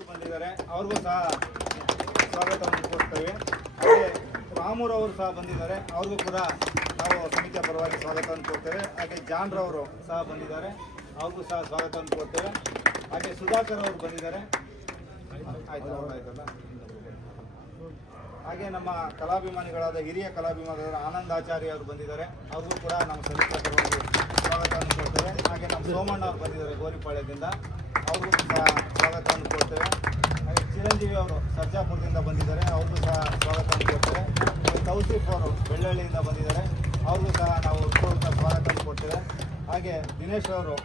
ಅವರು ಬಂದಿದ್ದಾರೆ, ಅವ್ರಿಗೂ ಸಹ ಸ್ವಾಗತವನ್ನು ಕೊಡ್ತೇವೆ. ಹಾಗೆ ರಾಮೂರವರು ಸಹ ಬಂದಿದ್ದಾರೆ, ಅವ್ರಿಗೂ ಕೂಡ ನಾವು ಸಮಿತಿಯ ಪರವಾಗಿ ಸ್ವಾಗತವನ್ನು ಕೊಡ್ತೇವೆ. ಹಾಗೆ ಜಾನ್ರವರು ಸಹ ಬಂದಿದ್ದಾರೆ, ಅವ್ರಿಗೂ ಸಹ ಸ್ವಾಗತವನ್ನು ಕೊಡ್ತೇವೆ. ಹಾಗೆ ಸುಧಾಕರ್ ಅವರು ಬಂದಿದ್ದಾರೆ, ಆಯ್ತಲ್ಲ. ಹಾಗೆ ನಮ್ಮ ಕಲಾಭಿಮಾನಿಗಳಾದ ಹಿರಿಯ ಕಲಾಭಿಮಾನಿಗಳಾದ ಆನಂದಾಚಾರ್ಯ ಅವರು ಬಂದಿದ್ದಾರೆ, ಅವ್ರಿಗೂ ಕೂಡ ನಮ್ಮ ಸಮಿತಿಯ ಪರವಾಗಿ ಸ್ವಾಗತವನ್ನು ಕೊಡ್ತೇವೆ. ಹಾಗೆ ನಮ್ಮ ಸೋಮಣ್ಣ ಅವರು ಬಂದಿದ್ದಾರೆ ಗೋರಿಪಾಳ್ಯದಿಂದ, ಅವ್ರಿಗೂ ಸಹ ಸ್ವಾಗತವನ್ನು ಕೊಡ್ತೇವೆ. ಹಾಗೆ ಚಿರಂಜೀವಿ ಅವರು ಸರ್ಜಾಪುರದಿಂದ ಬಂದಿದ್ದಾರೆ, ಅವ್ರಿಗೂ ಸಹ ಸ್ವಾಗತವನ್ನು ಕೊಡ್ತೇವೆ. ತೌಸೀಫ್ ಅವರು ಬೆಳ್ಳಳ್ಳಿಯಿಂದ ಬಂದಿದ್ದಾರೆ, ಅವ್ರಿಗೂ ಸಹ ನಾವು ಪೂರ್ವಕ ಸ್ವಾಗತವನ್ನು ಕೊಡ್ತೇವೆ. ಹಾಗೆ ದಿನೇಶ್ ಅವರು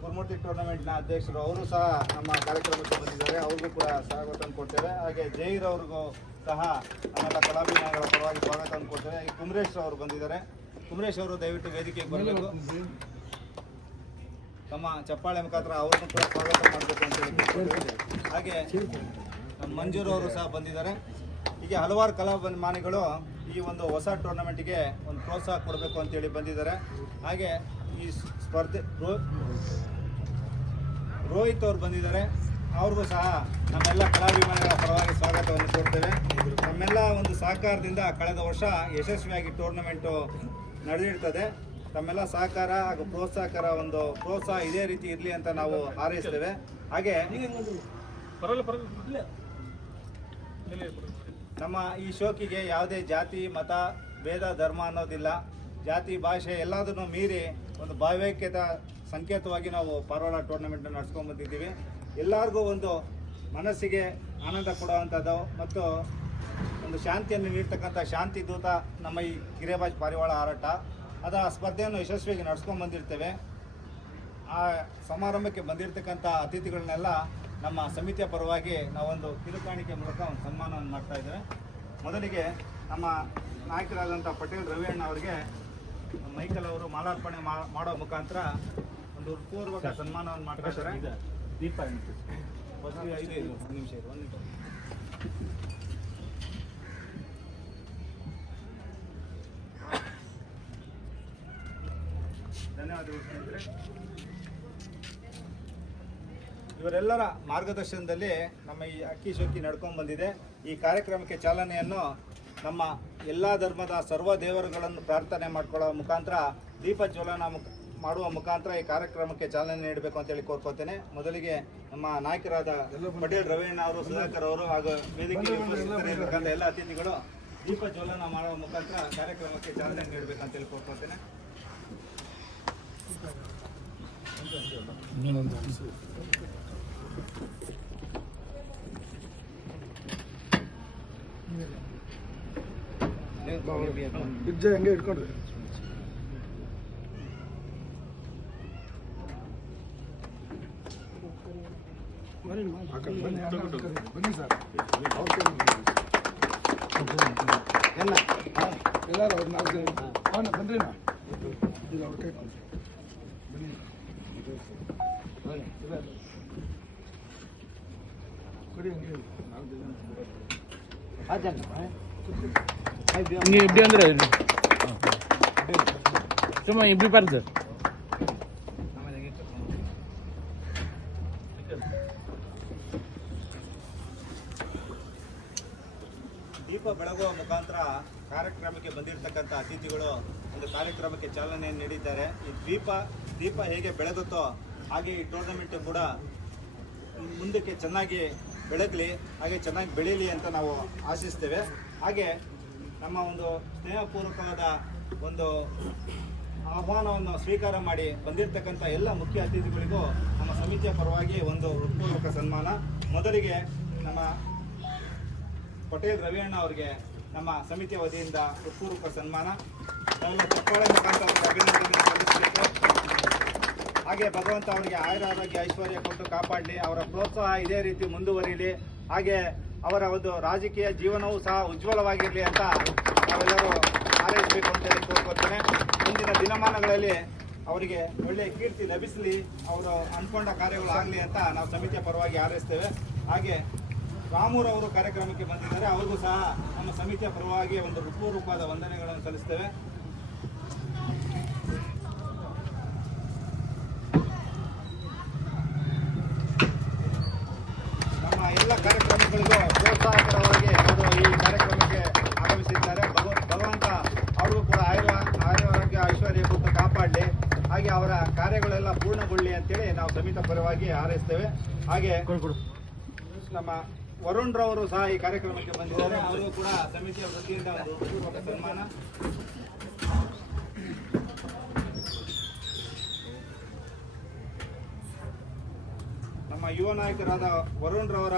ಕುರ್ಮುಟ್ಟಿ ಟೂರ್ನಮೆಂಟ್ನ ಅಧ್ಯಕ್ಷರು, ಅವರು ಸಹ ನಮ್ಮ ಕಾರ್ಯಕ್ರಮಕ್ಕೆ ಬಂದಿದ್ದಾರೆ, ಅವ್ರಿಗೂ ಕೂಡ ಸ್ವಾಗತವನ್ನು ಕೊಡ್ತೇವೆ. ಹಾಗೆ ಜೈರ್ ಅವ್ರಿಗೂ ಸಹ ನಮ್ಮೆಲ್ಲ ಕಲಾಭಿಮಾನಿಗಳ ಪರವಾಗಿ ಸ್ವಾಗತವನ್ನು ಕೊಡ್ತೇವೆ. ಹಾಗೆ ಕುಮರೇಶ್ ಅವರು ಬಂದಿದ್ದಾರೆ, ಕುಮರೇಶ್ ಅವರು ದಯವಿಟ್ಟು ವೇದಿಕೆಗೆ ಬರಬೇಕು, ತಮ್ಮ ಚಪ್ಪಾಳೆ ಮುಖಾಂತರ ಅವ್ರನ್ನೂ ಕೂಡ ಸ್ವಾಗತ ಮಾಡಬೇಕು ಅಂತ ಹೇಳಿ. ಹಾಗೆ ನಮ್ಮ ಮಂಜೂರು ಅವರು ಸಹ ಬಂದಿದ್ದಾರೆ. ಹೀಗೆ ಹಲವಾರು ಕಲಾಭಿಮಾನಿಗಳು ಈ ಒಂದು ಹೊಸ ಟೂರ್ನಮೆಂಟ್ಗೆ ಒಂದು ಪ್ರೋತ್ಸಾಹ ಕೊಡಬೇಕು ಅಂತೇಳಿ ಬಂದಿದ್ದಾರೆ. ಹಾಗೆ ಈ ಸ್ಪರ್ಧೆ ರೋಹಿತ್ ಅವರು ಬಂದಿದ್ದಾರೆ, ಅವ್ರಿಗೂ ಸಹ ನಮ್ಮೆಲ್ಲ ಕಲಾಭಿಮಾನಿಗಳ ಪರವಾಗಿ ಸ್ವಾಗತವನ್ನು ಕೊಡ್ತೇವೆ. ನಮ್ಮೆಲ್ಲ ಒಂದು ಸಹಕಾರದಿಂದ ಕಳೆದ ವರ್ಷ ಯಶಸ್ವಿಯಾಗಿ ಟೂರ್ನಮೆಂಟು ನಡೆದಿರ್ತದೆ. ತಮ್ಮೆಲ್ಲ ಸಹಕಾರ ಹಾಗೂ ಪ್ರೋತ್ಸಾಹ ಇದೇ ರೀತಿ ಇರಲಿ ಅಂತ ನಾವು ಹಾರೈಸ್ತೇವೆ. ಹಾಗೆ ನಮ್ಮ ಈ ಶೋಕಿಗೆ ಯಾವುದೇ ಜಾತಿ ಮತ ಭೇದ ಧರ್ಮ ಅನ್ನೋದಿಲ್ಲ, ಜಾತಿ ಭಾಷೆ ಎಲ್ಲದನ್ನು ಮೀರಿ ಒಂದು ಭಾವೈಕ್ಯತಾ ಸಂಕೇತವಾಗಿ ನಾವು ಪಾರೋಳ ಟೂರ್ನಮೆಂಟ್ ನಡೆಸ್ಕೊಂಡು ಬಂದಿದ್ದೀವಿ. ಎಲ್ಲರಿಗೂ ಒಂದು ಮನಸ್ಸಿಗೆ ಆನಂದ ಕೊಡುವಂಥದ್ದು ಮತ್ತು ಒಂದು ಶಾಂತಿಯನ್ನು ನೀಡ್ತಕ್ಕಂಥ ಶಾಂತಿ ದೂತ ನಮ್ಮ ಈ ಗಿರಿಬಾಜ್ ಪಾರಿವಾಳ ಹಾರಾಟ. ಅದು ಆ ಸ್ಪರ್ಧೆಯನ್ನು ಯಶಸ್ವಿಯಾಗಿ ನಡೆಸ್ಕೊಂಡು ಬಂದಿರ್ತೇವೆ. ಆ ಸಮಾರಂಭಕ್ಕೆ ಬಂದಿರತಕ್ಕಂಥ ಅತಿಥಿಗಳನ್ನೆಲ್ಲ ನಮ್ಮ ಸಮಿತಿಯ ಪರವಾಗಿ ನಾವೊಂದು ಕಿರುಕಾಣಿಕೆ ಮೂಲಕ ಒಂದು ಸನ್ಮಾನವನ್ನು ಮಾಡ್ತಾ ಇದ್ದೇವೆ. ಮೊದಲಿಗೆ ನಮ್ಮ ನಾಯಕರಾದಂಥ ಪಟೇಲ್ ರವಿಯಣ್ಣ ಅವರಿಗೆ ಮೈಕಲ್ ಅವರು ಮಾಲಾರ್ಪಣೆ ಮಾಡೋ ಮುಖಾಂತರ ಒಂದು ಪೂರ್ವಕ ಸನ್ಮಾನವನ್ನು ಮಾಡ್ತಾ ಇದ್ದಾರೆ. ದೀಪ ಒಂದು ನಿಮಿಷ ಧನ್ಯವಾದಗಳು ಸ್ನೇಹಿತರೆ. ಇವರೆಲ್ಲರ ಮಾರ್ಗದರ್ಶನದಲ್ಲಿ ನಮ್ಮ ಈ ಅಕ್ಕಿ ಶೋಕಿ ನಡ್ಕೊಂಡು ಬಂದಿದೆ. ಈ ಕಾರ್ಯಕ್ರಮಕ್ಕೆ ಚಾಲನೆಯನ್ನು ನಮ್ಮ ಎಲ್ಲ ಧರ್ಮದ ಸರ್ವ ದೇವರುಗಳನ್ನು ಪ್ರಾರ್ಥನೆ ಮಾಡ್ಕೊಳ್ಳೋ ಮುಖಾಂತರ ದೀಪ ಜ್ವಲನ ಮಾಡುವ ಮುಖಾಂತರ ಈ ಕಾರ್ಯಕ್ರಮಕ್ಕೆ ಚಾಲನೆ ನೀಡಬೇಕು ಅಂತೇಳಿ ಕೋರ್ಕೋತೇನೆ. ಮೊದಲಿಗೆ ನಮ್ಮ ನಾಯಕರಾದ ಪಟೇಲ್ ರವೀಣ್ಣ ಅವರು, ಸುಧಾಕರ್ ಅವರು ಹಾಗೂ ವೇದಿಕೆಯಲ್ಲಿ ಉಪಸ್ಥಿತರಿರತಕ್ಕಂಥ ಎಲ್ಲ ಅತಿಥಿಗಳು ದೀಪ ಜ್ವಲನ ಮಾಡುವ ಮುಖಾಂತರ ಕಾರ್ಯಕ್ರಮಕ್ಕೆ ಚಾಲನೆ ನೀಡಬೇಕಂತೇಳಿ ಕೋರ್ಕೋತೇನೆ. ಹಂಗೆ ಇಟ್ಕೊಂಡ್ರೆ ಬನ್ನಿ ಸರ್, ಎಲ್ಲರೂ ಅವ್ರು ನಾಲ್ಕು ಜನ ಬನ್ರಿ ನಾ ಈಗ ಅವ್ರ ಕೈ ಬನ್ನಿ ಕೊಡಿ. இங்கே எப்படி வந்துடும் சும்மா இப்படி பாருங்க சார். ದೀಪ ಬೆಳಗುವ ಮುಖಾಂತರ ಕಾರ್ಯಕ್ರಮಕ್ಕೆ ಬಂದಿರತಕ್ಕಂಥ ಅತಿಥಿಗಳು ಒಂದು ಕಾರ್ಯಕ್ರಮಕ್ಕೆ ಚಾಲನೆಯನ್ನು ನೀಡಿದ್ದಾರೆ. ಈ ದೀಪ ಹೇಗೆ ಬೆಳಗುತ್ತೋ ಹಾಗೆ ಈ ಟೂರ್ನಮೆಂಟ್ ಕೂಡ ಮುಂದಕ್ಕೆ ಚೆನ್ನಾಗಿ ಬೆಳಗಲಿ, ಹಾಗೆ ಚೆನ್ನಾಗಿ ಬೆಳೀಲಿ ಅಂತ ನಾವು ಆಶಿಸ್ತೇವೆ. ಹಾಗೆ ನಮ್ಮ ಒಂದು ಸ್ನೇಹಪೂರ್ವಕವಾದ ಒಂದು ಆಹ್ವಾನವನ್ನು ಸ್ವೀಕಾರ ಮಾಡಿ ಬಂದಿರತಕ್ಕಂಥ ಎಲ್ಲ ಮುಖ್ಯ ಅತಿಥಿಗಳಿಗೂ ನಮ್ಮ ಸಮಿತಿಯ ಪರವಾಗಿ ಒಂದು ಹೃತ್ಪೂರ್ವಕ ಸನ್ಮಾನ. ಮೊದಲಿಗೆ ನಮ್ಮ ಪಟೇಲ್ ರವಿಯಣ್ಣ ಅವರಿಗೆ ನಮ್ಮ ಸಮಿತಿಯ ವತಿಯಿಂದ ಹೃತ್ಪೂರ್ವಕ ಸನ್ಮಾನ. ನಾವೆಲ್ಲ ಚಪ್ಪಾಳೆ ಮುಖಾಂತರ ಅಭಿನಂದನೆ ಸಲ್ಲಿಸಬೇಕು. ಹಾಗೆ ಭಗವಂತ ಅವರಿಗೆ ಆಯುರಾರೋಗ್ಯ ಐಶ್ವರ್ಯ ಕೊಟ್ಟು ಕಾಪಾಡಲಿ, ಅವರ ಪ್ರೋತ್ಸಾಹ ಇದೇ ರೀತಿ ಮುಂದುವರಿಯಲಿ, ಹಾಗೆ ಅವರ ಒಂದು ರಾಜಕೀಯ ಜೀವನವೂ ಸಹ ಉಜ್ವಲವಾಗಿರಲಿ ಅಂತ ನಾವೆಲ್ಲರೂ ಹಾರೈಸಬೇಕು ಅಂತೇಳಿ ಕೋರ್ಕೊಳ್ತೇನೆ. ಮುಂದಿನ ದಿನಮಾನಗಳಲ್ಲಿ ಅವರಿಗೆ ಒಳ್ಳೆಯ ಕೀರ್ತಿ ಲಭಿಸಲಿ, ಅವರು ಅಂದ್ಕೊಂಡ ಕಾರ್ಯಗಳು ಆಗಲಿ ಅಂತ ನಾವು ಸಮಿತಿಯ ಪರವಾಗಿ ಹಾರೈಸ್ತೇವೆ. ಹಾಗೆ ರಾಮೂರ್ ಅವರು ಕಾರ್ಯಕ್ರಮಕ್ಕೆ ಬಂದಿದ್ದಾರೆ, ಅವ್ರಿಗೂ ಸಹ ನಮ್ಮ ಸಮಿತಿಯ ಪರವಾಗಿ ಒಂದು ಹೃತ್ಪೂರ್ವಕವಾದ ವಂದನೆಗಳನ್ನು ಸಲ್ಲಿಸ್ತೇವೆ. ಪರವಾಗಿ ಹಾರೈಸ್ತೇವೆ. ಹಾಗೆ ನಮ್ಮ ವರುಣ್ ರವರು ಸಹ ಈ ಕಾರ್ಯಕ್ರಮಕ್ಕೆ ಬಂದಿದ್ದಾರೆ. ಅವರು ಕೂಡ ಸಮಿತಿಯ ವತಿಯಿಂದ ಒಂದು ಪೂರ್ವಕ ಸನ್ಮಾನ. ನಮ್ಮ ಯುವ ನಾಯಕರಾದ ವರುಣ್ ರವರ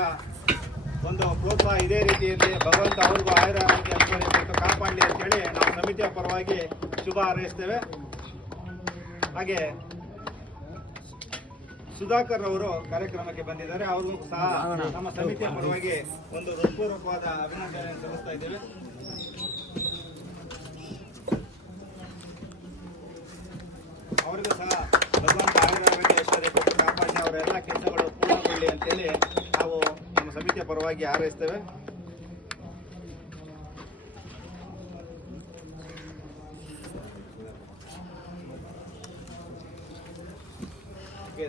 ಒಂದು ಪ್ರೋತ್ಸಾಹ ಇದೇ ರೀತಿಯಲ್ಲಿ ಭಗವಂತ ಅವ್ರಿಗೂ ಆಯುರ ಆರೋಗ್ಯ ಐಶ್ವರ್ಯ ಕೊಟ್ಟು ಕಾಪಾಡಲಿ ಅಂತೇಳಿ ನಾವು ಸಮಿತಿಯ ಪರವಾಗಿ ಶುಭ ಹಾರೈಸ್ತೇವೆ. ಹಾಗೆ ಸುಧಾಕರ್ ಅವರು ಕಾರ್ಯಕ್ರಮಕ್ಕೆ ಬಂದಿದ್ದಾರೆ. ಅವ್ರಿಗೂ ಸಹ ನಮ್ಮ ಸಮಿತಿಯ ಪರವಾಗಿ ಒಂದು ಹೃತ್ಪೂರ್ವಕವಾದ ಅಭಿನಂದನೆಯನ್ನು ಸಲ್ಲಿಸ್ತಾ ಇದ್ದೇವೆ. ಅವರಿಗೂ ಸಹ ಭಗವಂತ ಆಯುರ ಆರೋಗ್ಯ ಐಶ್ವರ್ಯ ಕೊಟ್ಟು ಕಾಪಾಡಿ ಅವರ ಎಲ್ಲ ಕೆಲಸಗಳು ಪೂರ್ಣಗೊಳ್ಳಿ ಅಂತೇಳಿ ನಾವು ನಮ್ಮ ಸಮಿತಿಯ ಪರವಾಗಿ ಹಾರೈಸ್ತೇವೆ.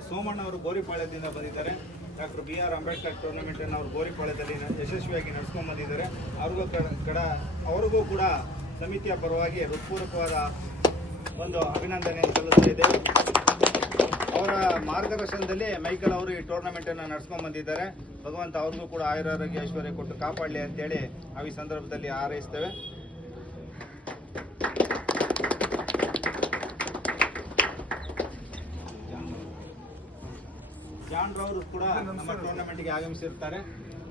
ಸೋಮಣ್ಣ ಅವರು ಗೋರಿಪಾಳ್ಯದಿಂದ ಬಂದಿದ್ದಾರೆ. ಡಾಕ್ಟರ್ BR ಅಂಬೇಡ್ಕರ್ ಟೂರ್ನಮೆಂಟ್ ಅನ್ನು ಅವರು ಗೋರಿಪಾಳ್ಯದಲ್ಲಿ ಯಶಸ್ವಿಯಾಗಿ ನಡೆಸ್ಕೊಂಡು ಬಂದಿದ್ದಾರೆ. ಅವ್ರಿಗೂ ಕೂಡ ಸಮಿತಿಯ ಪರವಾಗಿ ಹೃತ್ಪೂರ್ವಕವಾದ ಒಂದು ಅಭಿನಂದನೆಯನ್ನು ಸಲ್ಲಿಸ್ತಾ ಇದ್ದೇವೆ. ಅವರ ಮಾರ್ಗದರ್ಶನದಲ್ಲಿ ಮೈಕಲ್ ಅವರು ಈ ಟೂರ್ನಮೆಂಟ್ ಅನ್ನು ನಡೆಸ್ಕೊಂಡು ಬಂದಿದ್ದಾರೆ. ಭಗವಂತ ಅವ್ರಿಗೂ ಕೂಡ ಆಯುರಾರೋಗ್ಯ ಐಶ್ವರ್ಯ ಕೊಟ್ಟು ಕಾಪಾಡಲಿ ಅಂತೇಳಿ ನಾವು ಈ ಸಂದರ್ಭದಲ್ಲಿ ಹಾರೈಸ್ತೇವೆ. ಜಾನ್ ರವರು ಕೂಡ ನಮ್ಮ ಟೂರ್ನಮೆಂಟ್ಗೆ ಆಗಮಿಸಿರ್ತಾರೆ.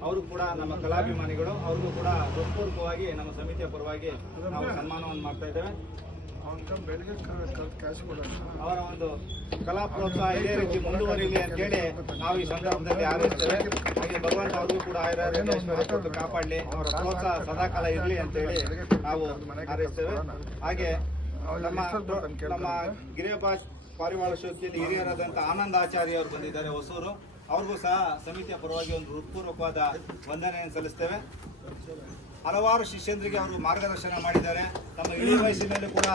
ಅವರು ಕೂಡ ನಮ್ಮ ಕಲಾಭಿಮಾನಿಗಳು. ಅವ್ರಿಗೂ ಕೂಡ ಹೃತ್ಪೂರ್ವಕವಾಗಿ ನಮ್ಮ ಸಮಿತಿಯ ಪರವಾಗಿ ನಾವು ಸನ್ಮಾನವನ್ನು ಮಾಡ್ತಾ ಇದ್ದೇವೆ. ಅವರ ಒಂದು ಕಲಾ ಪ್ರೋತ್ಸಾಹ ಇದೇ ರೀತಿ ಮುಂದುವರಿಲಿ ಅಂತೇಳಿ ನಾವು ಈ ಸಂದರ್ಭದಲ್ಲಿ ಹಾರೈಸ್ತೇವೆ. ಹಾಗೆ ಭಗವಂತ ಅವ್ರಿಗೂ ಕೂಡ ಆಯುರಾರೋಗ್ಯ ಐಶ್ವರ್ಯ ಕೊಟ್ಟು ಕಾಪಾಡಲಿ, ಅವರ ಪ್ರೋತ್ಸಾಹ ಸದಾಕಾಲ ಇರಲಿ ಅಂತೇಳಿ ನಾವು ಹಾರೈಸ್ತೇವೆ. ಹಾಗೆ ನಮ್ಮ ಗಿರಿಯಪ್ಪ ಪಾರಿವಾಳ ಶೋಕಿಯಲ್ಲಿ ಹಿರಿಯರಾದಂಥ ಆನಂದ್ ಆಚಾರ್ಯ ಅವರು ಬಂದಿದ್ದಾರೆ ಹೊಸೂರು. ಅವ್ರಿಗೂ ಸಹ ಸಮಿತಿಯ ಪರವಾಗಿ ಒಂದು ಹೃತ್ಪೂರ್ವಕವಾದ ವಂದನೆಯನ್ನು ಸಲ್ಲಿಸ್ತೇವೆ. ಹಲವಾರು ಶಿಷ್ಯಂದ್ರಿಗೆ ಅವರು ಮಾರ್ಗದರ್ಶನ ಮಾಡಿದ್ದಾರೆ. ತಮ್ಮ ಇಳಿ ವಯಸ್ಸಿನಲ್ಲೂ ಕೂಡ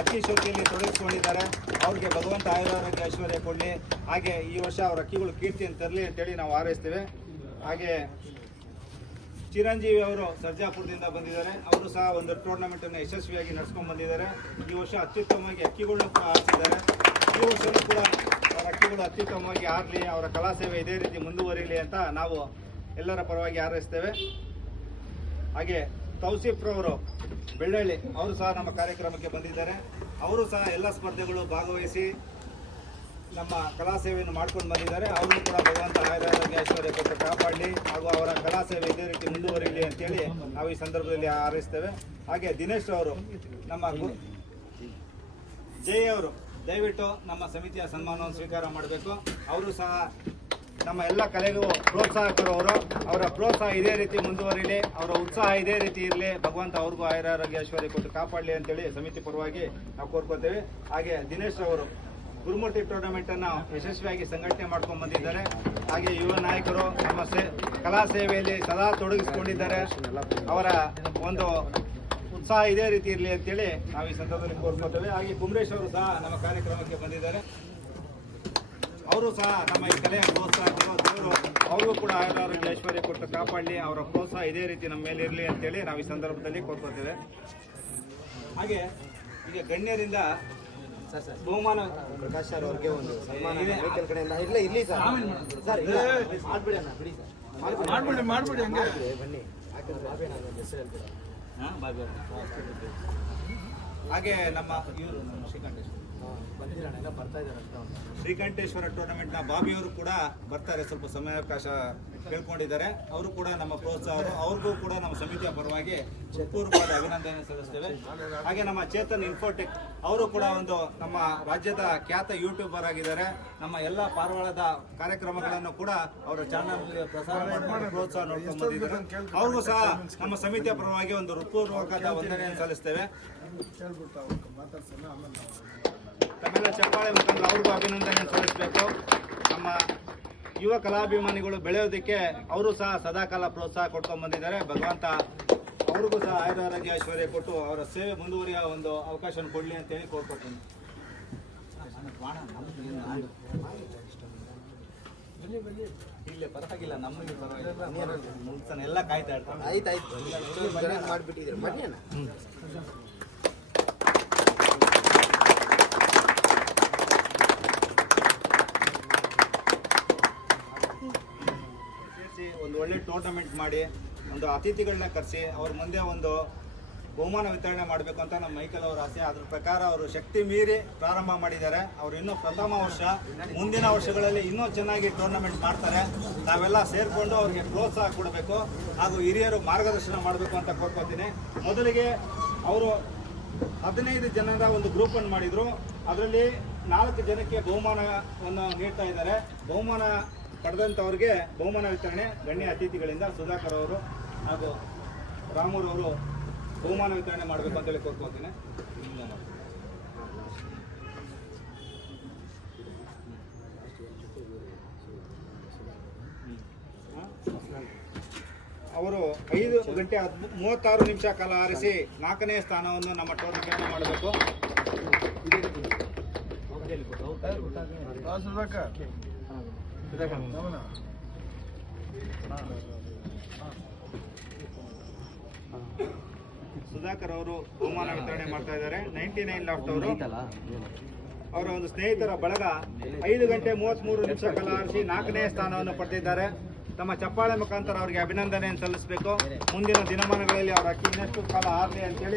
ಅಕ್ಕಿ ಶೋಕಿಯಲ್ಲಿ ತೊಡಗಿಸಿಕೊಂಡಿದ್ದಾರೆ. ಅವ್ರಿಗೆ ಭಗವಂತ ಆಯುರಾರೋಗ್ಯ ಐಶ್ವರ್ಯ ಕೊಡಲಿ. ಹಾಗೆ ಈ ವರ್ಷ ಅವರ ಅಕ್ಕಿಗಳು ಕೀರ್ತಿಯನ್ನು ತರಲಿ ಅಂತೇಳಿ ನಾವು ಹಾರೈಸ್ತೇವೆ. ಹಾಗೆ ಚಿರಂಜೀವಿ ಅವರು ಸರ್ಜಾಪುರದಿಂದ ಬಂದಿದ್ದಾರೆ. ಅವರು ಸಹ ಒಂದು ಟೂರ್ನಮೆಂಟನ್ನು ಯಶಸ್ವಿಯಾಗಿ ನಡೆಸ್ಕೊಂಡು ಬಂದಿದ್ದಾರೆ. ಈ ವರ್ಷ ಅತ್ಯುತ್ತಮವಾಗಿ ಅಕ್ಕಿಗಳನ್ನ ಕೂಡ ಆರಿಸಿದ್ದಾರೆ. ಈ ವರ್ಷವೂ ಕೂಡ ಅವರ ಅಕ್ಕಿಗಳು ಅತ್ಯುತ್ತಮವಾಗಿ ಆರಲಿ, ಅವರ ಕಲಾ ಸೇವೆ ಇದೇ ರೀತಿ ಮುಂದುವರಿಯಲಿ ಅಂತ ನಾವು ಎಲ್ಲರ ಪರವಾಗಿ ಹಾರೈಸ್ತೇವೆ. ಹಾಗೆ ತೌಸೀಫ್ ರವರು ಬೆಳ್ಳಳ್ಳಿ ಅವರು ಸಹ ನಮ್ಮ ಕಾರ್ಯಕ್ರಮಕ್ಕೆ ಬಂದಿದ್ದಾರೆ. ಅವರು ಸಹ ಎಲ್ಲ ಸ್ಪರ್ಧೆಗಳು ಭಾಗವಹಿಸಿ ನಮ್ಮ ಕಲಾ ಸೇವೆಯನ್ನು ಮಾಡ್ಕೊಂಡು ಬಂದಿದ್ದಾರೆ. ಅವರು ಕೂಡ ಭಗವಂತ ಆಯುರಾರೋಗ್ಯ ಐಶ್ವರ್ಯ ಕೊಟ್ಟು ಕಾಪಾಡಲಿ ಹಾಗೂ ಅವರ ಕಲಾ ಸೇವೆ ಇದೇ ರೀತಿ ಮುಂದುವರಿಯಲಿ ಅಂತೇಳಿ ನಾವು ಈ ಸಂದರ್ಭದಲ್ಲಿ ಹಾರೈಸ್ತೇವೆ. ಹಾಗೆ ದಿನೇಶ್ ಅವರು ನಮ್ಮ ಜೈ ಅವರು ದಯವಿಟ್ಟು ನಮ್ಮ ಸಮಿತಿಯ ಸನ್ಮಾನವನ್ನು ಸ್ವೀಕಾರ ಮಾಡಬೇಕು. ಅವರು ಸಹ ನಮ್ಮ ಎಲ್ಲ ಕಲೆಗೂ ಪ್ರೋತ್ಸಾಹಕರು. ಅವರ ಪ್ರೋತ್ಸಾಹ ಇದೇ ರೀತಿ ಮುಂದುವರಿಲಿ, ಅವರ ಉತ್ಸಾಹ ಇದೇ ರೀತಿ ಇರಲಿ. ಭಗವಂತ ಅವ್ರಿಗೂ ಆಯುರಾರೋಗ್ಯ ಐಶ್ವರ್ಯ ಕೊಟ್ಟು ಕಾಪಾಡಲಿ ಅಂತೇಳಿ ಸಮಿತಿ ಪರವಾಗಿ ನಾವು ಕೋರ್ಕೋತೇವೆ. ಹಾಗೆ ದಿನೇಶ್ ಅವರು ಗುರುಮೂರ್ತಿ ಟೂರ್ನಮೆಂಟ್ ಅನ್ನು ಯಶಸ್ವಿಯಾಗಿ ಸಂಘಟನೆ ಮಾಡ್ಕೊಂಡು ಬಂದಿದ್ದಾರೆ. ಹಾಗೆ ಯುವ ನಾಯಕರು ನಮ್ಮ ಕಲಾ ಸೇವೆಯಲ್ಲಿ ಸದಾ ತೊಡಗಿಸಿಕೊಂಡಿದ್ದಾರೆ. ಅವರ ಒಂದು ಉತ್ಸಾಹ ಇದೇ ರೀತಿ ಇರಲಿ ಅಂತೇಳಿ ನಾವು ಈ ಸಂದರ್ಭದಲ್ಲಿ ಕೋರ್ಕೋತೇವೆ. ಹಾಗೆ ಕುಮರೇಶ್ ಅವರು ಸಹ ನಮ್ಮ ಕಾರ್ಯಕ್ರಮಕ್ಕೆ ಬಂದಿದ್ದಾರೆ. ಅವರು ಸಹ ನಮ್ಮ ಈ ಕಲೆಯ ಪ್ರೋತ್ಸಾಹಕರು. ಅವ್ರಿಗೂ ಕೂಡ ಆಯುರಾರೋಗ್ಯ ಐಶ್ವರ್ಯ ಕೊಟ್ಟು ಕಾಪಾಡಲಿ, ಅವರ ಪ್ರೋತ್ಸಾಹ ಇದೇ ರೀತಿ ನಮ್ಮ ಮೇಲೆ ಇರಲಿ ಅಂತೇಳಿ ನಾವು ಈ ಸಂದರ್ಭದಲ್ಲಿ ಕೋರ್ಕೋತೇವೆ. ಹಾಗೆ ಈಗ ಗಣ್ಯರಿಂದ ಬಹುಮಾನ ಪ್ರಕಾಶ್ ಸರ್ ಅವ್ರಿಗೆ ಒಂದು ಸನ್ಮಾನ ವೆಹಿಕಲ್ ಕಡೆಯಿಂದ ಇಲ್ಲ ಇಲ್ಲಿ ಸರ್ ಮಾಡ್ಬಿಡಿ ಅಣ್ಣ, ಬಿಡಿ ಸರ್ ಮಾಡ್ಬಿಡಿ ಹಂಗೆ ಬನ್ನಿ. ಯಾಕಂದ್ರೆ ಬಾಬಿ ನಾನು ಒಂದು ಹೆಸರು ಹೇಳ್ಬಿಡ. ಹಾಗೆ ನಮ್ಮ ಇವರು ಶ್ರೀಕಂಠೇಶ್ವರ ಬಂದಿದ್ರೆ ಅಣ್ಣ, ಎಲ್ಲ ಬರ್ತಾ ಇದ್ದಾರೆ ಅಂತ ಒಂದು ಶ್ರೀಕಂಠೇಶ್ವರ ಟೂರ್ನಮೆಂಟ್ನ ಬಾಬಿಯವರು ಕೂಡ ಬರ್ತಾರೆ. ಸ್ವಲ್ಪ ಸಮಯಾವಕಾಶ ಕೇಳ್ಕೊಂಡಿದ್ದಾರೆ. ಅವರು ಕೂಡ ನಮ್ಮ ಪ್ರೋತ್ಸಾಹರು. ಅವ್ರಿಗೂ ಕೂಡ ನಮ್ಮ ಸಮಿತಿಯ ಪರವಾಗಿ ಹೃತ್ಪೂರ್ವಕವಾದ ಅಭಿನಂದನೆ ಸಲ್ಲಿಸ್ತೇವೆ. ಹಾಗೆ ನಮ್ಮ ಚೇತನ್ ಇನ್ಫೋಟೆಕ್ ಅವರು ಕೂಡ ಒಂದು ನಮ್ಮ ರಾಜ್ಯದ ಖ್ಯಾತ ಯೂಟ್ಯೂಬರ್ ಆಗಿದ್ದಾರೆ. ನಮ್ಮ ಎಲ್ಲ ಪಾರವಾಳದ ಕಾರ್ಯಕ್ರಮಗಳನ್ನು ಕೂಡ ಅವರ ಚಾನಲ್ ಪ್ರಸಾರ ಮಾಡಿ ಪ್ರೋತ್ಸಾಹ ನೋಡ್ಕೊಂಡು ಬಂದಿದ್ದಾರೆ. ಅವ್ರಿಗೂ ಸಹ ನಮ್ಮ ಸಮಿತಿಯ ಪರವಾಗಿ ಒಂದು ಹೃತ್ಪೂರ್ವಕವಾದ ವಂದನೆಯನ್ನು ಸಲ್ಲಿಸ್ತೇವೆ. ತಮ್ಮೆಲ್ಲ ಚಪ್ಪಾಳೆ ಮುಖಾಂತರ ಅವ್ರಿಗೂ ಅಭಿನಂದನೆ ಸಲ್ಲಿಸಬೇಕು. ನಮ್ಮ ಯುವ ಕಲಾಭಿಮಾನಿಗಳು ಬೆಳೆಯೋದಕ್ಕೆ ಅವರು ಸಹ ಸದಾಕಾಲ ಪ್ರೋತ್ಸಾಹ ಕೊಡ್ಕೊಂಡು ಬಂದಿದ್ದಾರೆ. ಭಗವಂತ ಅವ್ರಿಗೂ ಸಹ ಆಯುರಾರೋಗ್ಯ ಐಶ್ವರ್ಯ ಕೊಟ್ಟು ಅವರ ಸೇವೆ ಮುಂದುವರಿಯೋ ಒಂದು ಅವಕಾಶ ಕೊಡಲಿ ಅಂತೇಳಿ ಕೋರ್ಕೊಳ್ತೀನಿ. ಇಲ್ಲೇ ಪರವಾಗಿಲ್ಲ, ನಮಗೆ ಪರವಾಗಿಲ್ಲ, ಎಲ್ಲ ಕಾಯ್ತಾ ಇರ್ತಾರೆ. ಆಯ್ತಾಯ್ತು ಮಾಡಿಬಿಟ್ಟಿದ್ದೀರಿ ಬನ್ನಿ ಅಣ್ಣ. ಟೂರ್ನಮೆಂಟ್ ಮಾಡಿ ಒಂದು ಅತಿಥಿಗಳನ್ನ ಕರೆಸಿ ಅವ್ರ ಮುಂದೆ ಒಂದು ಬಹುಮಾನ ವಿತರಣೆ ಮಾಡಬೇಕು ಅಂತ ನಮ್ಮ ಮೈಕಲ್ ಅವರ ಆಸೆ. ಅದ್ರ ಪ್ರಕಾರ ಅವರು ಶಕ್ತಿ ಮೀರಿ ಪ್ರಾರಂಭ ಮಾಡಿದ್ದಾರೆ. ಅವರು ಇನ್ನೂ ಪ್ರಥಮ ವರ್ಷ, ಮುಂದಿನ ವರ್ಷಗಳಲ್ಲಿ ಇನ್ನೂ ಚೆನ್ನಾಗಿ ಟೂರ್ನಮೆಂಟ್ ಮಾಡ್ತಾರೆ. ನಾವೆಲ್ಲ ಸೇರಿಕೊಂಡು ಅವ್ರಿಗೆ ಪ್ರೋತ್ಸಾಹ ಕೊಡಬೇಕು ಹಾಗೂ ಹಿರಿಯರು ಮಾರ್ಗದರ್ಶನ ಮಾಡಬೇಕು ಅಂತ ಕೋರ್ಕೋತೀನಿ. ಮೊದಲಿಗೆ ಅವರು 15 ಜನರ ಒಂದು ಗ್ರೂಪನ್ನು ಮಾಡಿದರು. ಅದರಲ್ಲಿ 4 ಜನಕ್ಕೆ ಬಹುಮಾನವನ್ನು ನೀಡ್ತಾ ಇದ್ದಾರೆ. ಬಹುಮಾನ ಪಡೆದಂಥವ್ರಿಗೆ ಬಹುಮಾನ ವಿತರಣೆ ಗಣ್ಯ ಅತಿಥಿಗಳಿಂದ ಸುಧಾಕರ್ ಅವರು ಹಾಗೂ ರಾಮೂರ್ ಅವರು ಬಹುಮಾನ ವಿತರಣೆ ಮಾಡಬೇಕು ಅಂತೇಳಿ ಕೋರ್ಕೋತೀನಿ. ಅವರು 5:36 ಕಾಲ ಆರಿಸಿ 4ನೇ ಸ್ಥಾನವನ್ನು ನಮ್ಮ ಟೂರ್ನಿಗೆ ಮಾಡಬೇಕು. ಸುಧಾಕರ್ ಅವರು ಬಹುಮಾನ ವಿತರಣೆ ಮಾಡ್ತಾ ಇದ್ದಾರೆ. 99 ಲಾಫ್ಟ್ ಅವರು ಅವರ ಒಂದು ಸ್ನೇಹಿತರ ಬಳಗ 5:33 ಕಾಲ ಆರಿಸಿ 4ನೇ ಸ್ಥಾನವನ್ನು ಪಡೆದಿದ್ದಾರೆ. ತಮ್ಮ ಚಪ್ಪಾಳೆ ಮುಖಾಂತರ ಅವರಿಗೆ ಅಭಿನಂದನೆಯನ್ನು ಸಲ್ಲಿಸಬೇಕು. ಮುಂದಿನ ದಿನಮಾನಗಳಲ್ಲಿ ಅವರ ಅಕ್ಕಿ ಇನ್ನಷ್ಟು ಕಾಲ ಆರಲಿ ಅಂತೇಳಿ